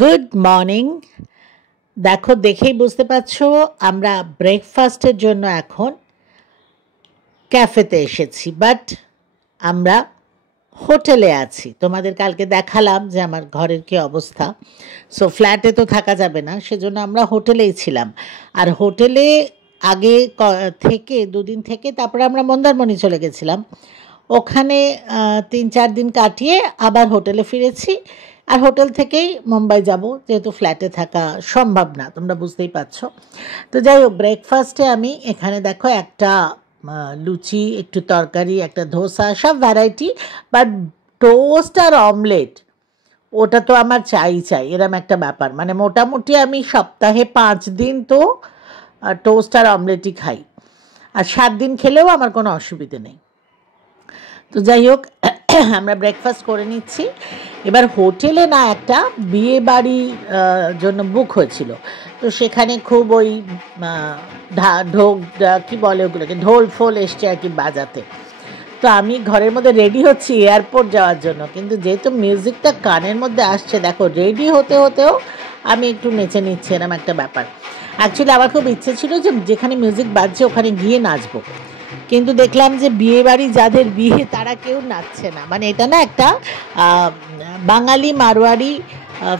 Good morning. দেখো, দেখেই বুঝতে পারছো আমরা ব্রেকফাস্টের জন্য এখন ক্যাফেতে এসেছি, বাট আমরা হোটেলে আছি। তোমাদের কালকে দেখালাম যে আমার ঘরের কী অবস্থা। সো ফ্ল্যাটে তো থাকা যাবে না, সেজন্য আমরা হোটেলেই ছিলাম। আর হোটেলে আগে থেকে দুদিন থেকে তারপরে আমরা মন্দারমণি চলে গেছিলাম। ওখানে 3-4 দিন কাটিয়ে আবার হোটেলে ফিরেছি। আর হোটেল থেকেই মুম্বাই যাব, যেহেতু ফ্ল্যাটে থাকা সম্ভব না, তোমরা বুঝতেই পারছো। তো যাই হোক, ব্রেকফাস্টে আমি এখানে দেখো একটা লুচি, একটু তরকারি, একটা ধোসা, সব ভ্যারাইটি। বাট টোস্ট আর অমলেট ওটা তো আমার চাই এরম একটা ব্যাপার। মানে মোটামুটি আমি সপ্তাহে 5 দিন তো টোস্ট আর অমলেটই খাই, আর 7 দিন খেলেও আমার কোনো অসুবিধে নেই। তো যাই হোক, আমরা ব্রেকফাস্ট করে নিচ্ছি। এবার হোটেলে না একটা বিয়ে বাড়ির জন্য বুক হয়েছিল, তো সেখানে খুব ওই ঢোক কী বলে ওগুলোকে, ঢোল ফোল এসছে আর কি বাজাতে। তো আমি ঘরের মধ্যে রেডি হচ্ছি এয়ারপোর্ট যাওয়ার জন্য, কিন্তু যেহেতু মিউজিকটা কানের মধ্যে আসছে, দেখো রেডি হতে হতেও আমি একটু নেচে নিচ্ছি, এরম একটা ব্যাপার। অ্যাকচুয়ালি আমার খুব ইচ্ছে ছিল যে যেখানে মিউজিক বাজছে ওখানে গিয়ে নাচবো, কিন্তু দেখলাম যে বিয়ে বাড়ি যাদের বিয়ে তারা কেউ নাচছে না। মানে এটা না একটা বাঙালি মারোয়ারি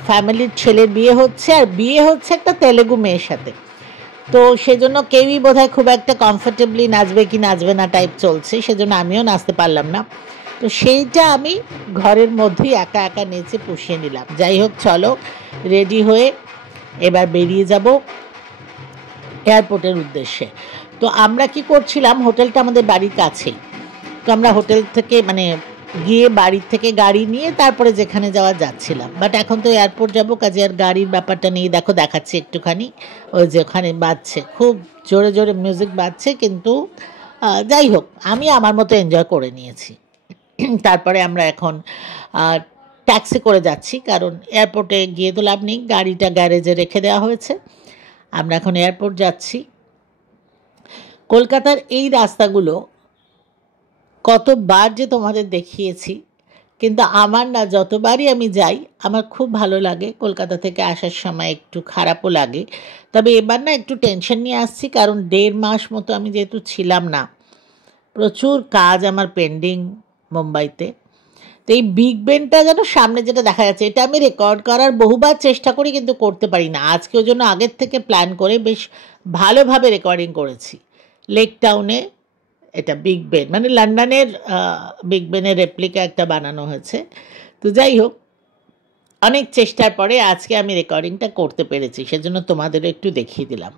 ফ্যামিলির ছেলের বিয়ে হচ্ছে, আর বিয়ে হচ্ছে একটা তেলেগু মেয়ের সাথে। তো সেজন্য কেউই বোধহয় খুব একটা কমফোর্টেবলি নাচবে কি নাচবে না টাইপ চলছে, সেজন্য আমিও নাচতে পারলাম না। তো সেইটা আমি ঘরের মধ্যেই একা একা নেচে পুষিয়ে নিলাম। যাই হোক, চলো রেডি হয়ে এবার বেরিয়ে যাব এয়ারপোর্টের উদ্দেশ্যে। তো আমরা কি করছিলাম, হোটেলটা আমাদের বাড়ির কাছেই। তো আমরা হোটেল থেকে মানে গিয়ে বাড়ির থেকে গাড়ি নিয়ে তারপরে যেখানে যাওয়া যাচ্ছিলাম। বাট এখন তো এয়ারপোর্ট যাবো, কাজে আর গাড়ির ব্যাপারটা নেই। দেখো দেখাচ্ছি একটুখানি, ওই যে ওখানে বাজছে, খুব জোরে জোরে মিউজিক বাজছে, কিন্তু যাই হোক আমি আমার মতো এনজয় করে নিয়েছি। তারপরে আমরা এখন ট্যাক্সি করে যাচ্ছি, কারণ এয়ারপোর্টে গিয়ে তো লাভ নেই, গাড়িটা গ্যারেজে রেখে দেওয়া হয়েছে। আমরা এখন এয়ারপোর্ট যাচ্ছি। কলকাতার এই রাস্তাগুলো কতবার যে তোমাদের দেখিয়েছি, কিন্তু আমার না, যতবারই আমি যাই আমার খুব ভালো লাগে। কলকাতা থেকে আসার সময় একটু খারাপও লাগে, তবে এবার না একটু টেনশন নিয়ে আসছি, কারণ 1.5 মাস মতো আমি যেহেতু ছিলাম না, প্রচুর কাজ আমার পেন্ডিং মুম্বাইতে। তো এই বিগ বেনটা যেন সামনে যেটা দেখা যাচ্ছে, এটা আমি রেকর্ড করার বহুবার চেষ্টা করি, কিন্তু করতে পারি না। আজকে ওই জন্য আগের থেকে প্ল্যান করে বেশ ভালোভাবে রেকর্ডিং করেছি। লেক টাউনে এটা বিগ বেন, মানে লন্ডনের বিগ বেনের রেপ্লিকা একটা বানানো হয়েছে। তো যাই হোক, অনেক চেষ্টার পরে আজকে আমি রেকর্ডিংটা করতে পেরেছি, সেজন্য তোমাদেরও একটু দেখিয়ে দিলাম।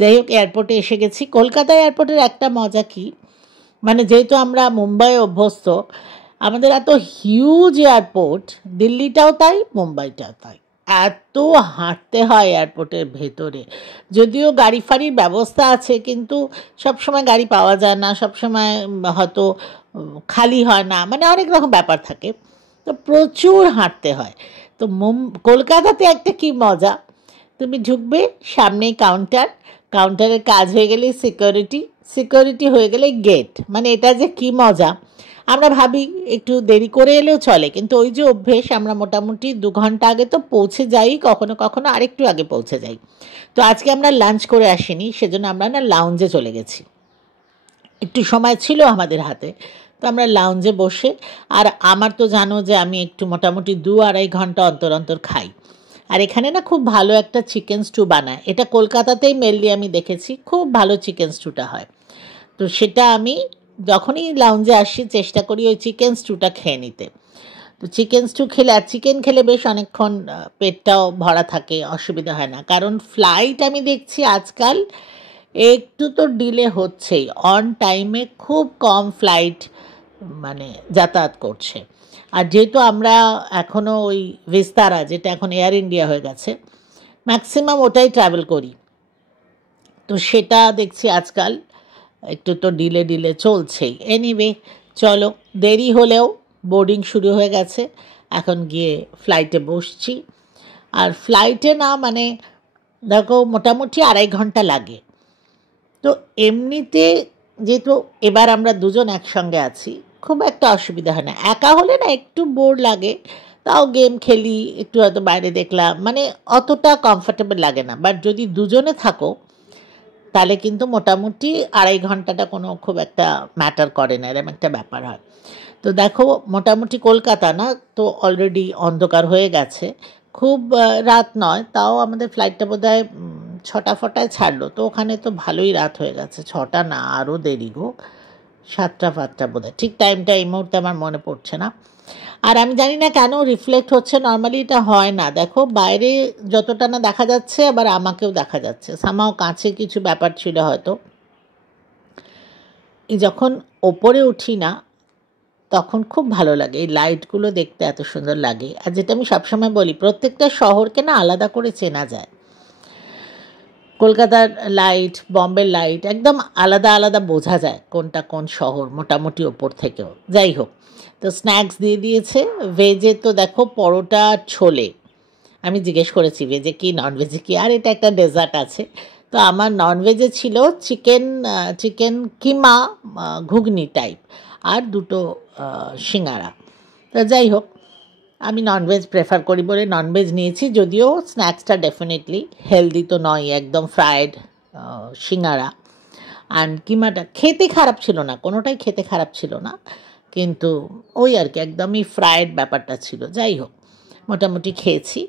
যাই হোক, এয়ারপোর্টে এসে গেছি। কলকাতা এয়ারপোর্টের একটা মজা কি, মানে যেহেতু আমরা মুম্বাই অভ্যস্ত, আমাদের এত হিউজ এয়ারপোর্ট, দিল্লিটাও তাই, মুম্বাইটাও তাই, এত হাঁটতে হয় এয়ারপোর্টের ভেতরে। যদিও গাড়ি ফাড়ির ব্যবস্থা আছে, কিন্তু সবসময় গাড়ি পাওয়া যায় না, সবসময় হয়তো খালি হয় না, মানে অনেক রকম ব্যাপার থাকে। তো প্রচুর হাঁটতে হয়। তো কলকাতাতে একটা কি মজা, তুমি ঢুকবে, সামনেই কাউন্টার, কাউন্টারের কাজ হয়ে গেলে সিকিউরিটি হয়ে গেলে গেট। মানে এটা যে কি মজা! আমরা ভাবি একটু দেরি করে এলেও চলে, কিন্তু ওই যে অভ্যেস, আমরা মোটামুটি 2 ঘন্টা আগে তো পৌঁছে যাই, কখনো কখনো আরেকটু আগে পৌঁছে যাই। তো আজকে আমরা লাঞ্চ করে আসিনি, সেজন্য আমরা না লাউঞ্জে চলে গেছি। একটু সময় ছিল আমাদের হাতে, তো আমরা লাউঞ্জে বসে, আর আমার তো জানো যে আমি একটু মোটামুটি 2-2.5 ঘন্টা অন্তর অন্তর খাই। আর এখানে না খুব ভালো একটা চিকেন স্টু বানায়, এটা কলকাতাতেই মেনলি আমি দেখেছি, খুব ভালো চিকেন স্টুটা হয়। তো সেটা আমি যখনই লাউঞ্জে আসি চেষ্টা করি ওই চিকেন স্টুটা খেয়ে নিতে। তো চিকেন স্টু খেলে, আর চিকেন খেলে বেশ অনেকক্ষণ পেটটাও ভরা থাকে, অসুবিধা হয় না। কারণ ফ্লাইট আমি দেখছি আজকাল একটু তো ডিলে হচ্ছেই, অন টাইমে খুব কম ফ্লাইট মানে যাতায়াত করছে। আর যেহেতু আমরা এখনও ওই ভিস্তারা, যেটা এখন এয়ার ইন্ডিয়া হয়ে গেছে, ম্যাক্সিমাম ওটাই ট্রাভেল করি, তো সেটা দেখছি আজকাল একটু তো ডিলে চলছেই। এনিওয়ে, চলো, দেরি হলেও বোর্ডিং শুরু হয়ে গেছে, এখন গিয়ে ফ্লাইটে বসছি। আর ফ্লাইটে না মানে দেখো মোটামুটি 2.5 ঘন্টা লাগে। তো এমনিতে যেহেতু এবার আমরা দুজন একসঙ্গে আছি, খুব একটা অসুবিধা হয় না। একা হলে না একটু বোর লাগে, তাও গেম খেলি, একটু হয়তো বাইরে দেখলাম, মানে অতটা কমফর্টেবল লাগে না। বাট যদি দুজনে থাকো তাহলে কিন্তু মোটামুটি 2.5 ঘন্টাটা কোনো খুব একটা ম্যাটার করে না, এরকম একটা ব্যাপার হয়। তো দেখো মোটামুটি কলকাতা না তো অলরেডি অন্ধকার হয়ে গেছে, খুব রাত নয়, তাও আমাদের ফ্লাইটটা বোধ হয় 6টা ফটায় ছাড়লো, তো ওখানে তো ভালোই রাত হয়ে গেছে, 6টা না আরও দেরি গো, 7টা 5টা বোধ হয়, ঠিক টাইমটা এই মুহূর্তে আমার মনে পড়ছে না। আর আমি জানি না কেন রিফ্লেক্ট হচ্ছে, নর্মালি এটা হয় না, দেখো বাইরে যতটা না দেখা যাচ্ছে আবার আমাকেও দেখা যাচ্ছে, সামাও কাছে কিছু ব্যাপার ছিল হয়তো। এই যখন ওপরে উঠি না তখন খুব ভালো লাগে, এই লাইটগুলো দেখতে এত সুন্দর লাগে। আর যেটা আমি সবসময় বলি, প্রত্যেকটা শহরকে না আলাদা করে চেনা যায়। কলকাতার লাইট, বম্বের লাইট একদম আলাদা আলাদা বোঝা যায় কোনটা কোন শহর, মোটামুটি ওপর থেকেও। যাই হোক, তো স্ন্যাক্স দিয়ে দিয়েছে। ভেজে তো দেখো পরোটা, ছোলে। আমি জিজ্ঞেস করেছি ভেজে কি ননভেজে কি, আর এটা একটা ডেজার্ট আছে। তো আমার ননভেজে ছিল চিকেন কিমা, ঘুগনি টাইপ, আর দুটো সিঙ্গারা। তো যাই হোক, আমি ননভেজ প্রেফার করি বলে ননভেজ নিয়েছি, যদিও স্ন্যাক্সটা ডেফিনেটলি হেলদি তো নয়, একদম ফ্রায়েড সিঙ্গারা। অ্যান্ড কিমাটা খেতে খারাপ ছিল না, কোনোটাই খেতে খারাপ ছিল না, কিন্তু ওই আর কি একদমই ফ্রায়েড ব্যাপারটা ছিল। যাই হোক, মোটামুটি খেয়েছি।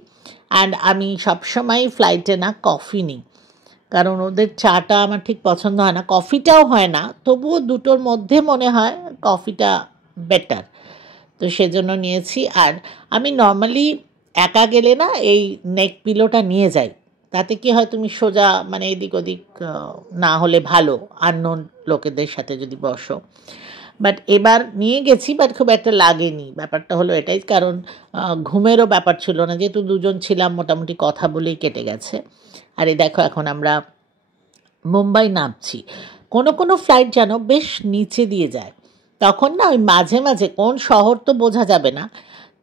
অ্যান্ড আমি সবসময় ফ্লাইটে না কফি নিই, কারণ ওদের চাটা আমার ঠিক পছন্দ হয় না, কফিটাও হয় না, তবুও দুটোর মধ্যে মনে হয় কফিটা বেটার, তো সেজন্য নিয়েছি। আর আমি নর্মালি একা গেলে না এই নেক পিলোটা নিয়ে যাই, তাতে কি হয় তুমি সোজা মানে এদিক ওদিক না হলে ভালো, আননোন লোকেদের সাথে যদি বসো। বাট এবার নিয়ে গেছি, বাট খুব একটা লাগেনি, ব্যাপারটা হলো এটাই, কারণ ঘুমেরও ব্যাপার ছিল না, যেহেতু দুজন ছিলাম মোটামুটি কথা বলেই কেটে গেছে। আর এই দেখো এখন আমরা মুম্বাই নামছি। কোনো কোনো ফ্লাইট যেন বেশ নিচে দিয়ে যায়, তখন না ওই মাঝে মাঝে কোন শহর তো বোঝা যাবে না,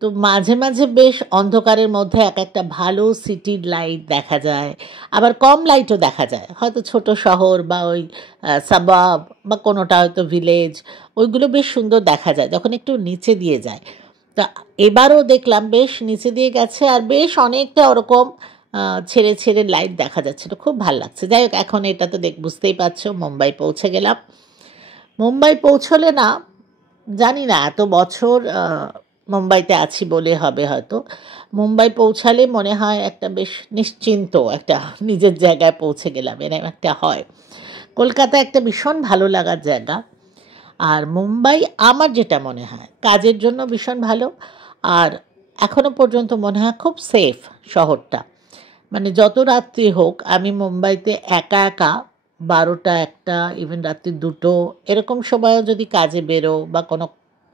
তো মাঝে মাঝে বেশ অন্ধকারের মধ্যে এক একটা ভালো সিটির লাইট দেখা যায়, আবার কম লাইটও দেখা যায়, হয়তো ছোট শহর বা ওই সাবাব বা কোনোটা হয়তো ভিলেজ, ওইগুলো বেশ সুন্দর দেখা যায় যখন একটু নিচে দিয়ে যায়। তা এবারও দেখলাম বেশ নিচে দিয়ে গেছে, আর বেশ অনেকটা ওরকম ছেড়ে ছেড়ে লাইট দেখা যাচ্ছিল, খুব ভালো লাগছে। যাই হোক, এখন এটা তো বুঝতেই পারছো মুম্বাই পৌঁছে গেলাম। মুম্বাই পৌঁছলে না, জানি না এত বছর মুম্বাইতে আছি বলে হবে হয়তো, মুম্বাই পৌঁছালে মনে হয় একটা বেশ নিশ্চিন্ত, একটা নিজের জায়গায় পৌঁছে গেলাম এরকম একটা হয়। কলকাতা একটা ভীষণ ভালো লাগার জায়গা, আর মুম্বাই আমার যেটা মনে হয় কাজের জন্য ভীষণ ভালো, আর এখনও পর্যন্ত মনে হয় খুব সেফ শহরটা। মানে যত রাত্রি হোক আমি মুম্বাইতে একা একা 12টা 1টা ইভেন রাত্রি 2টো এরকম সময়ও যদি কাজে বেরো বা কোনো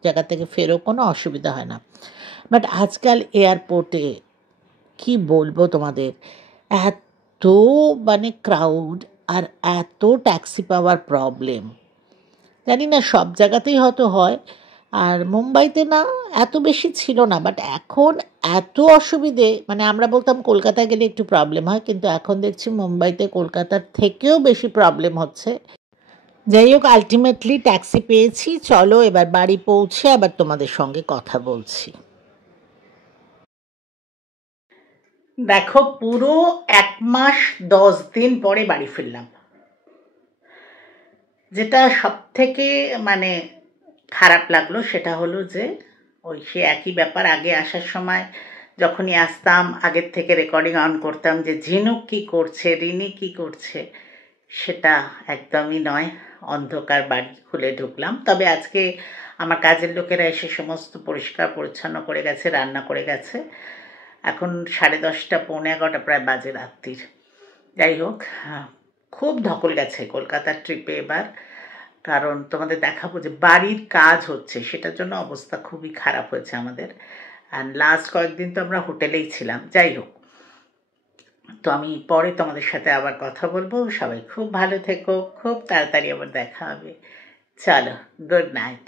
জায়গা থেকে ফেরো কোনো অসুবিধা হয় না। বাট আজকাল এয়ারপোর্টে কি বলবো তোমাদের, এত মানে ক্রাউড, আর এত ট্যাক্সি পাওয়ার প্রবলেম, জানি না সব জায়গাতেই হয়তো হয়, আর মুম্বাইতে না এত বেশি ছিল না, বাট এখন এত অসুবিধে, মানে আমরা বলতাম কলকাতায় গেলে একটু প্রবলেম হয়, কিন্তু এখন দেখছি মুম্বাইতে কলকাতার থেকেও বেশি প্রবলেম হচ্ছে। যাই হোক, আলটিমেটলি ট্যাক্সি পেয়েছি, চলো এবার বাড়ি পৌঁছে আবার তোমাদের সঙ্গে কথা বলছি। দেখো পুরো 1 মাস 10 দিন পরে বাড়ি ফিরলাম। যেটা সব থেকে মানে খারাপ লাগলো সেটা হলো যে ওই সে একই ব্যাপার, আগে আসার সময় যখনই আসতাম আগের থেকে রেকর্ডিং অন করতাম যে ঝিনুক কী করছে, রিনি কী করছে, সেটা একদমই নয়। অন্ধকার বাড়ি খুলে ঢুকলাম, তবে আজকে আমার কাজের লোকেরা এসে সমস্ত পরিষ্কার পরিচ্ছন্ন করে গেছে, রান্না করে গেছে। এখন 10:30 11:45 প্রায় বাজে রাত্রির। যাই হোক, খুব ধকল গেছে কলকাতার ট্রিপে এবার, কারণ তোমাদের দেখাবো যে বাড়ির কাজ হচ্ছে, সেটার জন্য অবস্থা খুবই খারাপ হয়েছে আমাদের। অ্যান্ড লাস্ট কয়েকদিন তো আমরা হোটেলেই ছিলাম। যাই হোক, তো আমি পরে তোমাদের সাথে আবার কথা বলবো। সবাই খুব ভালো থেকো, খুব তাড়াতাড়ি আবার দেখা হবে। চলো, গুড নাইট।